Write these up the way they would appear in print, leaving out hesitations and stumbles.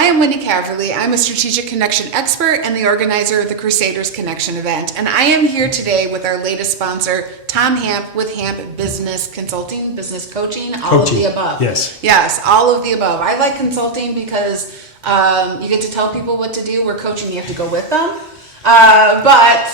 I am Wendy Caverly. I'm a strategic connection expert and the organizer of the Crusaders Connection event. And I am here today with our latest sponsor, Tom Hamp with Hamp Business Consulting, Business Coaching, all of the above. Yes. Yes, all of the above. I like consulting because you get to tell people what to do. We're coaching, you have to go with them. But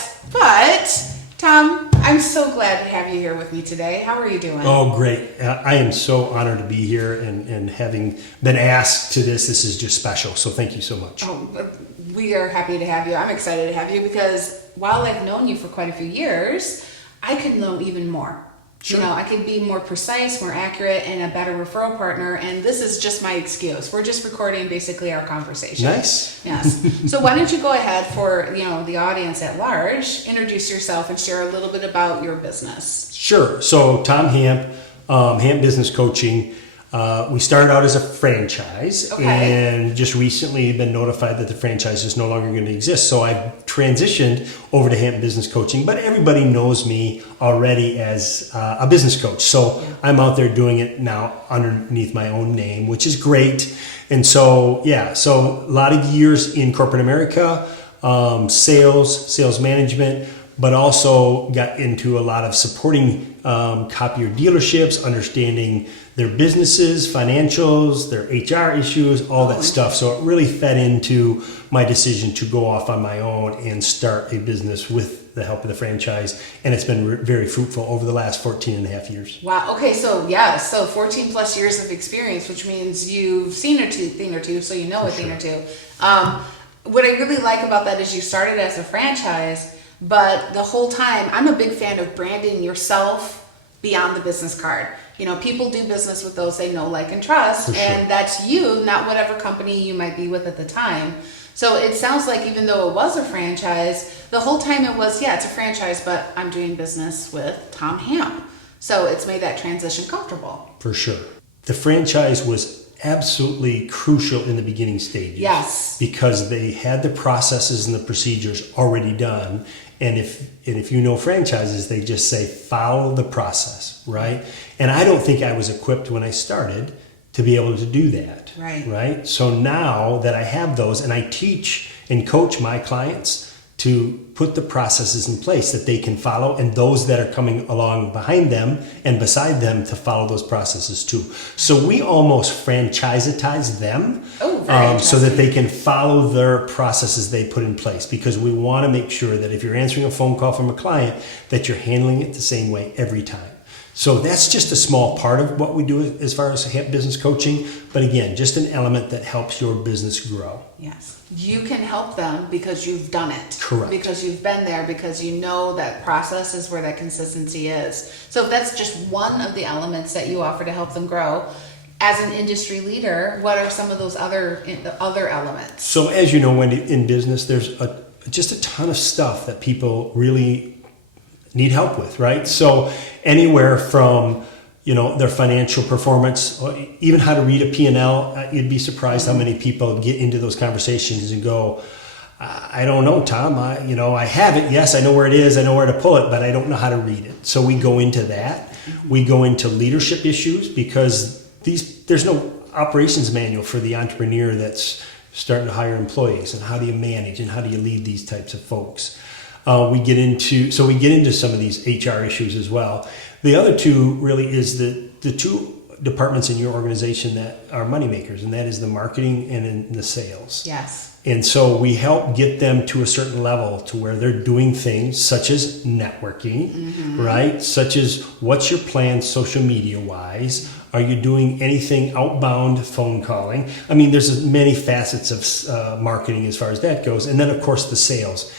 Tom, I'm so glad to have you here with me today. How are you doing? Oh, great. I am so honored to be here and having been asked to this is just special. So thank you so much. Oh, we are happy to have you. I'm excited to have you because while I've known you for quite a few years, I could know even more. Sure. You know, I could be more precise, more accurate, and a better referral partner. And this is just my excuse. We're just recording basically our conversation. Nice. Yes. So why don't you go ahead for, the audience at large, introduce yourself and share a little bit about your business. Sure. So Tom Hamp, Hamp Business Coaching. We started out as a franchise and just recently been notified that the franchise is no longer going to exist. So I've transitioned over to Hamp Business Coaching, but everybody knows me already as a business coach. So I'm out there doing it now underneath my own name, which is great. And so, so a lot of years in corporate America, sales management, but also got into a lot of supporting copier dealerships, understanding their businesses, financials, their HR issues, all that stuff. So it really fed into my decision to go off on my own and start a business with the help of the franchise. And it's been very fruitful over the last 14 and a half years. Wow. Okay. So 14 plus years of experience, which means you've seen a thing or two, so you know a thing or two. What I really like about that is you started as a franchise, but the whole time, I'm a big fan of branding yourself beyond the business card. People do business with those they know, like, and trust, and that's you, not whatever company you might be with at the time. So it sounds like even though it was a franchise, the whole time it was, it's a franchise, but I'm doing business with Tom Hamp. So it's made that transition comfortable. For sure. The franchise was absolutely crucial in the beginning stages. Yes. Because they had the processes and the procedures already done. And if you know franchises, they just say, follow the process, right? And I don't think I was equipped when I started to be able to do that. Right? So now that I have those and I teach and coach my clients to put the processes in place that they can follow, and those that are coming along behind them and beside them to follow those processes too. So we almost franchise-atize them so that they can follow their processes they put in place, because we want to make sure that if you're answering a phone call from a client, that you're handling it the same way every time. So that's just a small part of what we do as far as Hamp Business Coaching. But again, just an element that helps your business grow. Yes. You can help them because you've done it. Correct. Because you've been there, because you know that process is where that consistency is. So if that's just one of the elements that you offer to help them grow, as an industry leader, what are some of those other elements? So as you know, Wendy, in business, there's just a ton of stuff that people really need help with, right? So anywhere from their financial performance, even how to read a P&L, you'd be surprised how many people get into those conversations and go, I don't know, Tom, I have it. Yes, I know where it is. I know where to pull it, but I don't know how to read it. So we go into that. We go into leadership issues because there's no operations manual for the entrepreneur that's starting to hire employees, and how do you manage and how do you lead these types of folks. We get into some of these HR issues as well. The other two really is the two departments in your organization that are moneymakers, and that is the marketing and in the sales. Yes. And so we help get them to a certain level to where they're doing things such as networking, right? Such as, what's your plan social media wise? Are you doing anything outbound phone calling? I mean, there's many facets of marketing as far as that goes. And then, of course, the sales.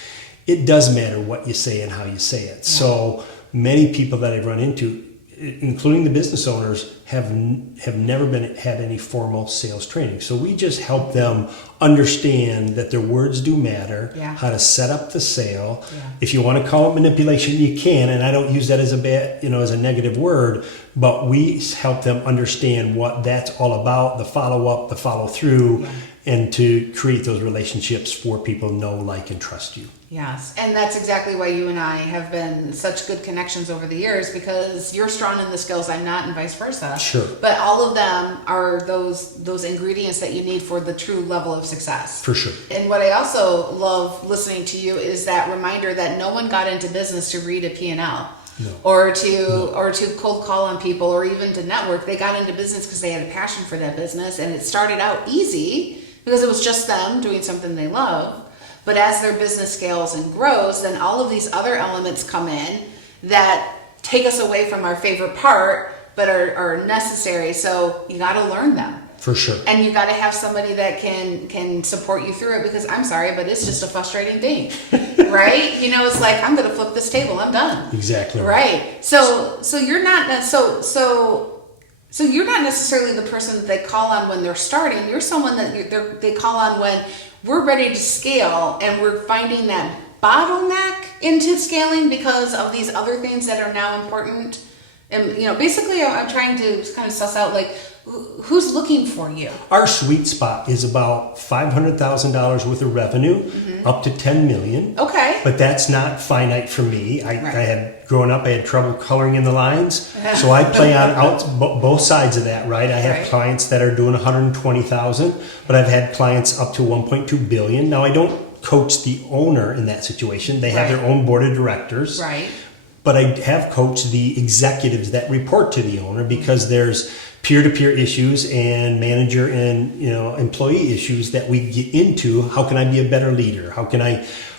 It does matter what you say and how you say it. Yeah. So many people that I've run into, including the business owners, have never had any formal sales training. So we just help them understand that their words do matter, how to set up the sale. Yeah. If you want to call it manipulation, you can, and I don't use that as a bad, as a negative word, but we help them understand what that's all about, the follow-up, the follow-through, and to create those relationships for people know, like, and trust you. Yes, and that's exactly why you and I have been such good connections over the years, because you're strong in the skills I'm not, and vice versa. Sure. But all of them are those ingredients that you need for the true level of success. For sure. And what I also love listening to you is that reminder that no one got into business to read a P&L. No. Or to cold call on people, or even to network. They got into business because they had a passion for that business, and it started out easy because it was just them doing something they love. But as their business scales and grows, then all of these other elements come in that take us away from our favorite part, but are necessary. So you got to learn them. For sure. And you got to have somebody that can support you through it, because I'm sorry, but it's just a frustrating thing, right? You know, it's like, I'm going to flip this table. I'm done. Exactly. Right. So you're not so you're not necessarily the person that they call on when they're starting. You're someone that they call on when we're ready to scale, and we're finding that bottleneck into scaling because of these other things that are now important. And, you know, basically I'm trying to kind of suss out, like, who's looking for you? Our sweet spot is about $500,000 worth of revenue, up to $10 million. Okay. But that's not finite for me. I growing up, I had trouble coloring in the lines, so I play on both sides of that. Right. I have clients that are doing 120,000, but I've had clients up to 1.2 billion. Now I don't coach the owner in that situation. They have their own board of directors. Right. But I have coached the executives that report to the owner, because there's peer-to-peer issues and manager and employee issues that we get into. How can I be a better leader?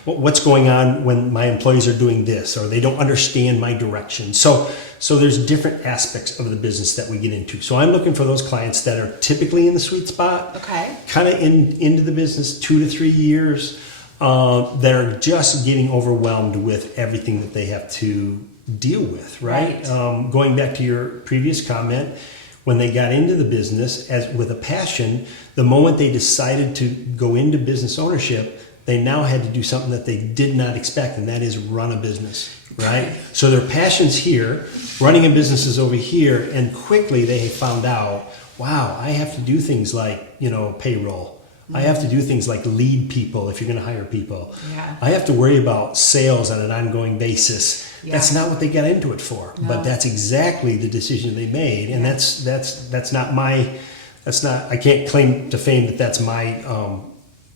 What's going on when my employees are doing this, or they don't understand my direction? So there's different aspects of the business that we get into. So I'm looking for those clients that are typically in the sweet spot, kind of into the business 2 to 3 years, that are just getting overwhelmed with everything that they have to deal with, right? Going back to your previous comment, when they got into the business with a passion, the moment they decided to go into business ownership, they now had to do something that they did not expect, and that is run a business, right? So their passion's here, running a business is over here, and quickly they found out, wow, I have to do things like, payroll. I have to do things like lead people if you're going to hire people. Yeah. I have to worry about sales on an ongoing basis. Yeah. That's not what they got into it for, but that's exactly the decision they made, and that's not I can't claim to fame that that's my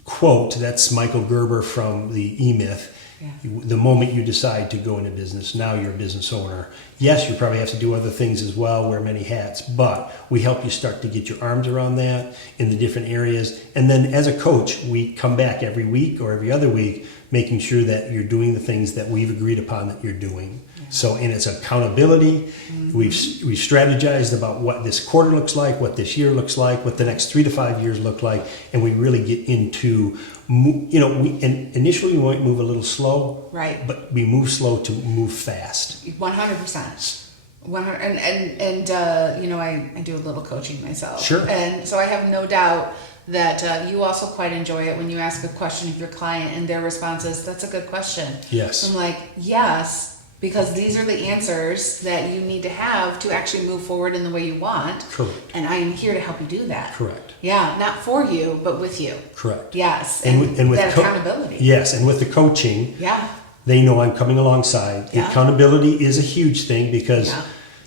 quote. That's Michael Gerber from the E-Myth. Yeah. The moment you decide to go into business, now you're a business owner. Yes, you probably have to do other things as well, wear many hats, but we help you start to get your arms around that in the different areas. And then as a coach, we come back every week or every other week, making sure that you're doing the things that we've agreed upon that you're doing. Yeah. So, and it's accountability. We've strategized about what this quarter looks like, what this year looks like, what the next 3 to 5 years look like, and we really get into, and initially we might move a little slow, right? But we move slow to move fast. 100%. 100, and I do a little coaching myself. Sure. And so I have no doubt that you also quite enjoy it when you ask a question of your client and their response is, that's a good question. Yes. I'm like, yes, because these are the answers that you need to have to actually move forward in the way you want. Correct. And I am here to help you do that. Correct. Yeah, not for you, but with you. Correct. Yes. And with that accountability. Yes, and with the coaching, they know I'm coming alongside. The accountability is a huge thing, because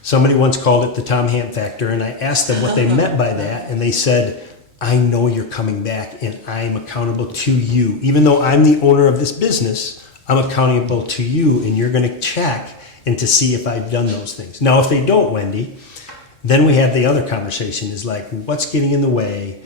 somebody once called it the Tom Hamp factor, and I asked them what they meant by that, and they said, I know you're coming back and I'm accountable to you. Even though I'm the owner of this business, I'm accountable to you, and you're going to check and to see if I've done those things. Now, if they don't, Wendy, then we have the other conversation is like, what's getting in the way?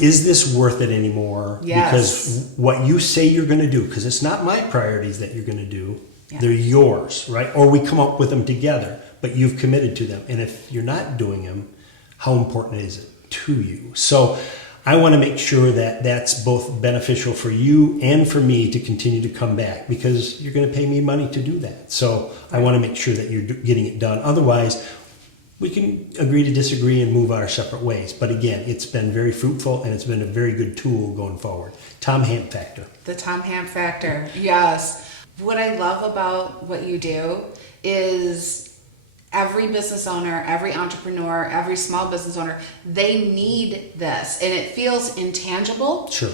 Is this worth it anymore? Yes. Because what you say you're going to do, because it's not my priorities that you're going to do, they're yours, right? Or we come up with them together, but you've committed to them. And if you're not doing them, how important is it to you? So I want to make sure that that's both beneficial for you and for me to continue to come back, because you're going to pay me money to do that. So I want to make sure that you're getting it done. Otherwise, we can agree to disagree and move our separate ways. But again, it's been very fruitful, and it's been a very good tool going forward. Tom Hamp factor. The Tom Hamp factor. Yes. What I love about what you do is every business owner, every entrepreneur, every small business owner, they need this. And it feels intangible. Sure.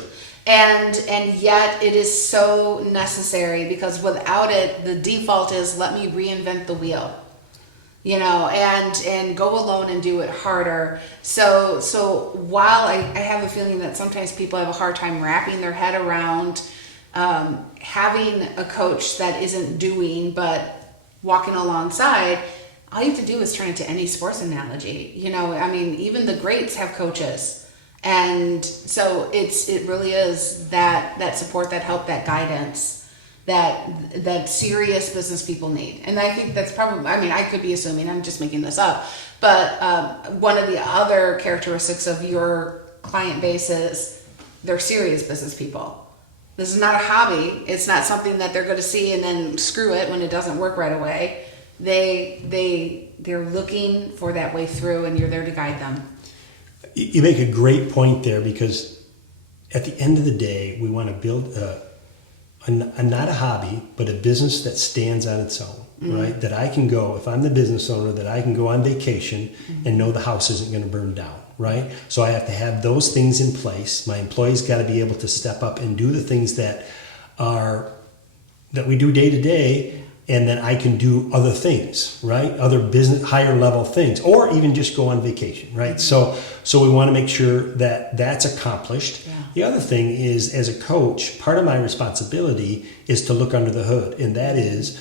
And yet it is so necessary, because without it, the default is let me reinvent the wheel, and go alone and do it harder. So while I have a feeling that sometimes people have a hard time wrapping their head around having a coach that isn't doing but walking alongside, all you have to do is turn it to any sports analogy. Even the greats have coaches. And so it really is that support, that help, that guidance that serious business people need. And I think that's probably, I could be assuming, I'm just making this up, but one of the other characteristics of your client base is they're serious business people. This is not a hobby. It's not something that they're going to see and then screw it when it doesn't work right away. They're looking for that way through, and you're there to guide them. You make a great point there, because at the end of the day, we want to build not a hobby, but a business that stands on its own, right? That I can go, if I'm the business owner, that I can go on vacation and know the house isn't going to burn down, right? So I have to have those things in place. My employees got to be able to step up and do the things that we do day to day, and then I can do other things, right? Other business, higher level things, or even just go on vacation, right? So we want to make sure that that's accomplished. Yeah. The other thing is, as a coach, part of my responsibility is to look under the hood, and that is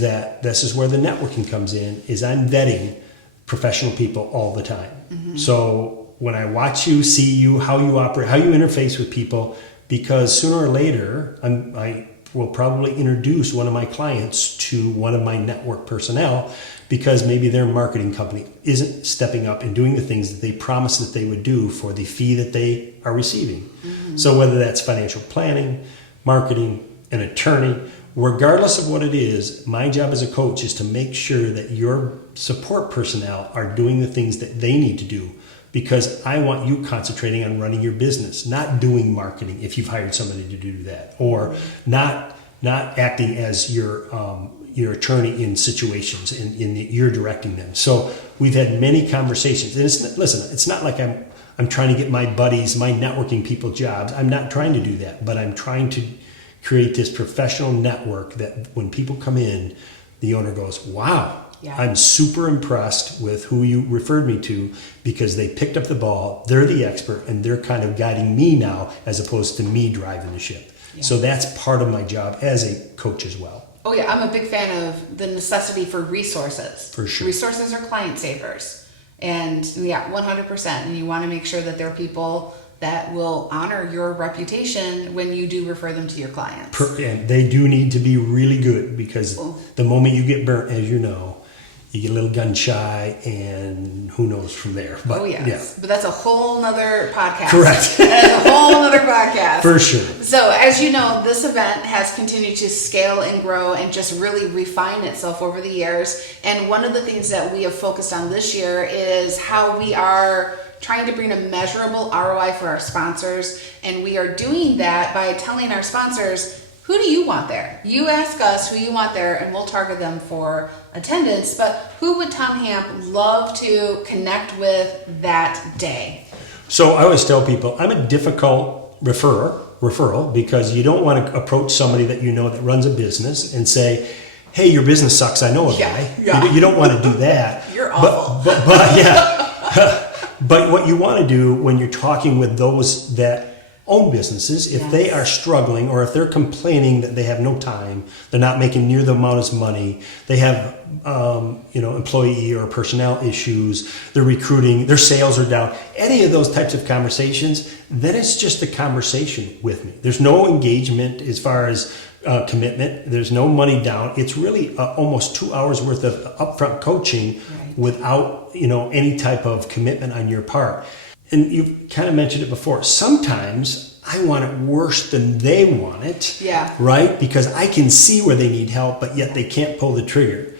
that this is where the networking comes in. Is I'm vetting professional people all the time. Mm-hmm. So when I watch you, see you, how you operate, how you interface with people, because sooner or later I will probably introduce one of my clients to one of my network personnel, because maybe their marketing company isn't stepping up and doing the things that they promised that they would do for the fee that they are receiving. Mm-hmm. So whether that's financial planning, marketing, an attorney, regardless of what it is, my job as a coach is to make sure that your support personnel are doing the things that they need to do, because I want you concentrating on running your business, not doing marketing if you've hired somebody to do that, or not acting as your attorney in situations and you're directing them. So we've had many conversations, and it's not like I'm trying to get my buddies, my networking people jobs. I'm not trying to do that, but I'm trying to create this professional network that when people come in, the owner goes, wow. Yeah. I'm super impressed with who you referred me to, because they picked up the ball, they're the expert, and they're kind of guiding me now as opposed to me driving the ship. Yeah. So that's part of my job as a coach as well. Oh yeah, I'm a big fan of the necessity for resources. For sure. Resources are client savers. And yeah, 100%. And you want to make sure that there are people that will honor your reputation when you do refer them to your clients. And they do need to be really good, because the moment you get burnt, as you know, you get a little gun shy, and who knows from there. But, yes. Yeah. But that's a whole nother podcast. Correct. That's a whole nother podcast. For sure. So as you know, this event has continued to scale and grow and just really refine itself over the years. And one of the things that we have focused on this year is how we are trying to bring a measurable ROI for our sponsors. And we are doing that by telling our sponsors, who do you want there? You ask us who you want there, and we'll target them for attendance. But who would Tom Hamp love to connect with that day? So I always tell people I'm a difficult referral, because you don't want to approach somebody that you know that runs a business and say, hey, your business sucks, I know a guy. Yeah. You don't want to do that. You're awful. But yeah. But what you want to do when you're talking with those that own businesses, if they are struggling, or if they're complaining that they have no time, they're not making near the amount of money, they have employee or personnel issues, they're recruiting, their sales are down, any of those types of conversations, then it's just a conversation with me. There's no engagement as far as commitment. There's no money down. It's really almost 2 hours worth of upfront coaching without any type of commitment on your part. And you've kind of mentioned it before. Sometimes I want it worse than they want it. Yeah. Right? Because I can see where they need help, but yet they can't pull the trigger.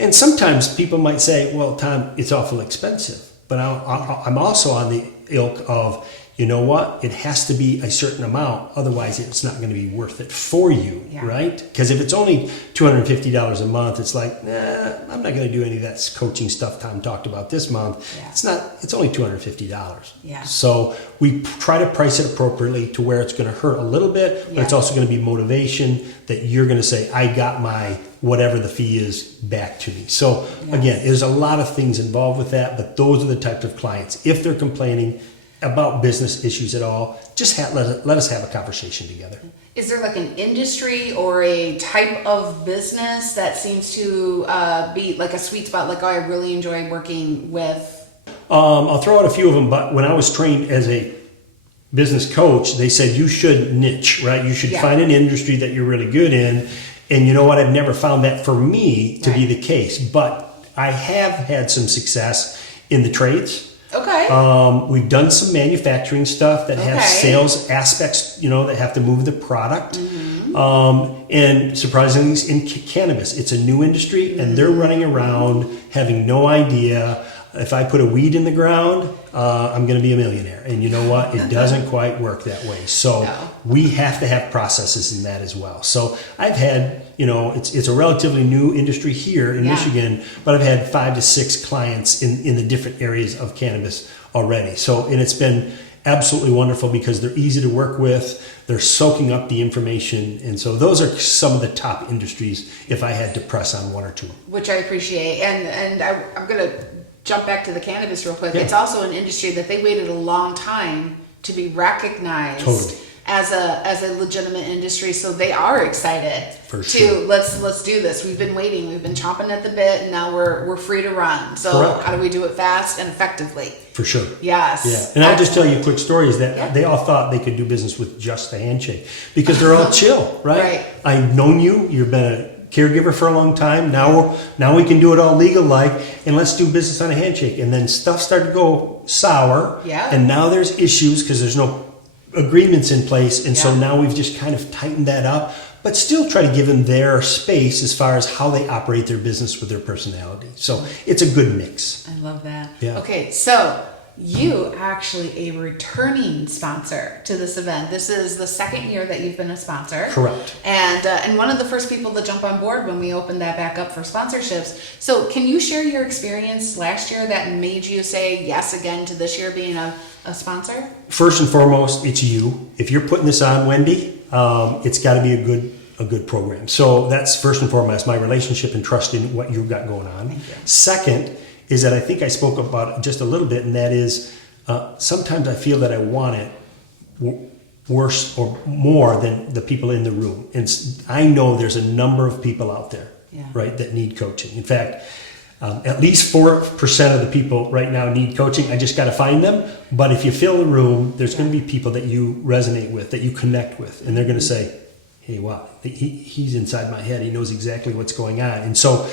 And sometimes people might say, well, Tom, it's awful expensive. But I'm also on the ilk of, you know what? It has to be a certain amount. Otherwise, it's not going to be worth it for you, right? Because if it's only $250 a month, it's like, I'm not going to do any of that coaching stuff Tom talked about this month. It's not. It's only $250. So we try to price it appropriately to where it's going to hurt a little bit, but it's also going to be motivation that you're going to say, I got my whatever the fee is back to me. So again, there's a lot of things involved with that, but those are the types of clients. If they're complaining about business issues at all, just let us have a conversation together. Is there like an industry or a type of business that seems to be like a sweet spot? Like, oh, I really enjoy working with. I'll throw out a few of them, but when I was trained as a business coach, they said you should niche, right? You should find an industry that you're really good in. And you know what? I've never found that for me to be the case, but I have had some success in the trades. Okay. We've done some manufacturing stuff that have sales aspects, that have to move the product. And surprisingly, in cannabis, it's a new industry, and they're running around having no idea. If I put a weed in the ground, I'm going to be a millionaire. And you know what? It doesn't quite work that way. So we have to have processes in that as well. So I've had, it's a relatively new industry here in Michigan, but I've had 5 to 6 clients in the different areas of cannabis already. So, and it's been absolutely wonderful because they're easy to work with. They're soaking up the information. And so those are some of the top industries if I had to press on one or two. Which I appreciate. And I'm going to jump back to the cannabis real quick. It's also an industry that they waited a long time to be recognized as a legitimate industry. So they are excited let's do this. We've been waiting. We've been chomping at the bit, and now we're free to run. So how do we do it fast and effectively? For sure. Yes. Yeah. And I'll just tell you a quick story is that they all thought they could do business with just a handshake because they're all chill, right? I've known you. You've been a caregiver for a long time. Now we can do it all legal like, and let's do business on a handshake. And then stuff started to go sour. And now there's issues because there's no agreements in place. And so now we've just kind of tightened that up, but still try to give them their space as far as how they operate their business with their personality. So it's a good mix. I love that. Yeah. Okay. So you actually a returning sponsor to this event. This is the second year that you've been a sponsor. Correct. And one of the first people to jump on board when we opened that back up for sponsorships. So can you share your experience last year that made you say yes again to this year being a sponsor? First and foremost, it's you. If you're putting this on, Wendy, it's got to be a good program. So that's first and foremost, my relationship and trust in what you've got going on. Thank you. Second is that I think I spoke about just a little bit, and that is sometimes I feel that I want it worse or more than the people in the room. And I know there's a number of people out there, right, that need coaching. In fact, at least 4% of the people right now need coaching. I just got to find them. But if you fill the room, there's going to be people that you resonate with, that you connect with, and they're going to say, hey, wow, he's inside my head. He knows exactly what's going on. And so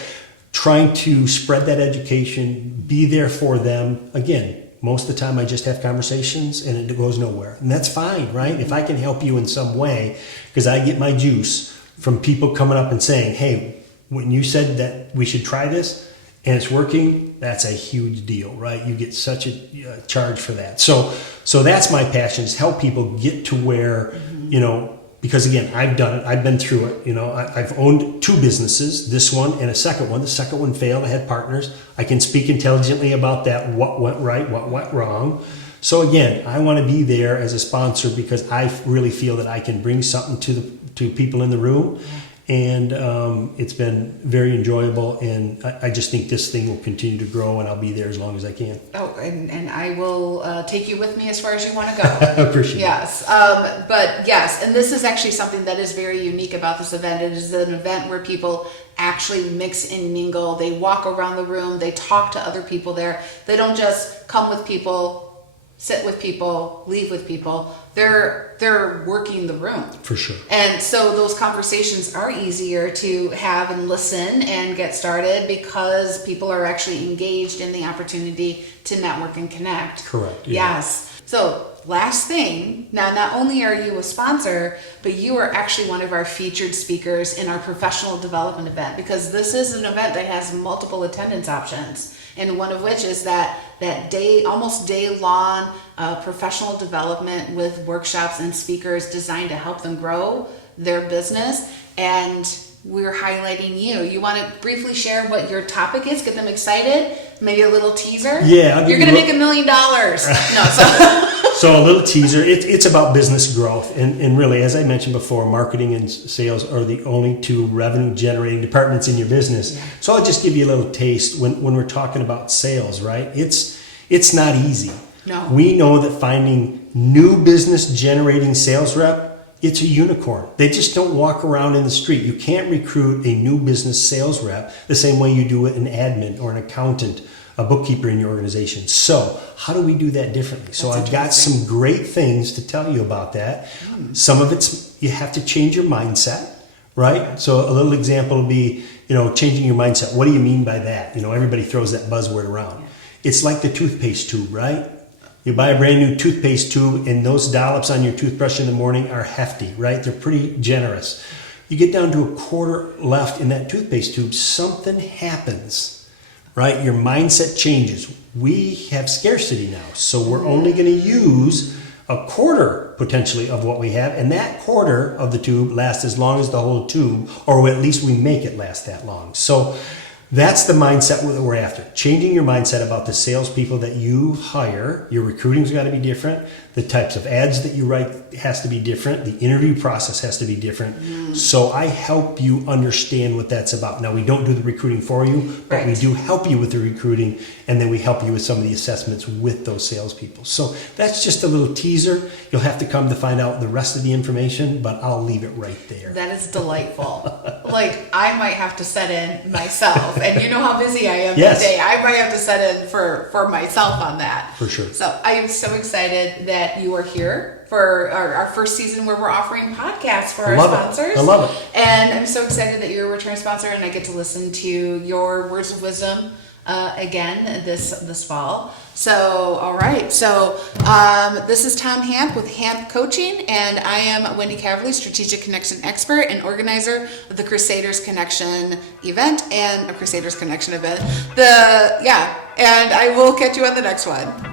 trying to spread that education, be there for them. Again, most of the time I just have conversations and it goes nowhere. And that's fine, right? If I can help you in some way, because I get my juice from people coming up and saying, hey, when you said that we should try this and it's working, that's a huge deal, right? You get such a charge for that. So that's my passion, is help people get to where, because again, I've done it. I've been through it. I've owned 2 businesses, this one and a second one. The second one failed. I had partners. I can speak intelligently about that, what went right, what went wrong. So again, I want to be there as a sponsor because I really feel that I can bring something to people in the room. And it's been very enjoyable, and I just think this thing will continue to grow, and I'll be there as long as I can. Oh, and I will take you with me as far as you want to go. I appreciate it. Yes, but yes, and this is actually something that is very unique about this event. It is an event where people actually mix and mingle. They walk around the room. They talk to other people there. They don't just come with people, sit with people, leave with people. They're working the room. For sure. And so those conversations are easier to have and listen and get started because people are actually engaged in the opportunity to network and connect. Correct. Yeah. Yes. So last thing, now not only are you a sponsor, but you are actually one of our featured speakers in our professional development event, because this is an event that has multiple attendance options. And one of which is that almost day long professional development with workshops and speakers designed to help them grow their business. And we're highlighting you. You want to briefly share what your topic is, get them excited, maybe a little teaser? Yeah. You're going to make $1 million. No, So a little teaser. It's about business growth. And really, as I mentioned before, marketing and sales are the only two revenue generating departments in your business. Yeah. So I'll just give you a little taste when we're talking about sales, right? It's not easy. No. We know that finding new business generating sales rep, it's a unicorn. They just don't walk around in the street. You can't recruit a new business sales rep the same way you do an admin or an accountant, a bookkeeper in your organization. So how do we do that differently? So I've got some great things to tell you about that. Some of it's, you have to change your mindset, right? So a little example would be, changing your mindset. What do you mean by that? Everybody throws that buzzword around. It's like the toothpaste tube, right? You buy a brand new toothpaste tube and those dollops on your toothbrush in the morning are hefty, right? They're pretty generous. You get down to a quarter left in that toothpaste tube, something happens, right? Your mindset changes. We have scarcity now, so we're only going to use a quarter potentially of what we have, and that quarter of the tube lasts as long as the whole tube, or at least we make it last that long. So that's the mindset that we're after. Changing your mindset about the salespeople that you hire. Your recruiting's got to be different. The types of ads that you write has to be different. The interview process has to be different. So I help you understand what that's about. Now, we don't do the recruiting for you, but we do help you with the recruiting, and then we help you with some of the assessments with those salespeople. So that's just a little teaser. You'll have to come to find out the rest of the information, but I'll leave it right there. That is delightful. Like, I might have to set in myself, and you know how busy I am that day. I might have to set in for myself on that. For sure. So I am so excited that you are here for our first season where we're offering podcasts for our sponsors. I love it. And I'm so excited that you're a return sponsor and I get to listen to your words of wisdom again this fall. So, all right. So, this is Tom Hamp with Hamp Coaching, and I am Wendy Caverly, Strategic Connection Expert and organizer of the Crusaders Connection event and a Crusaders Connection event. And I will catch you on the next one.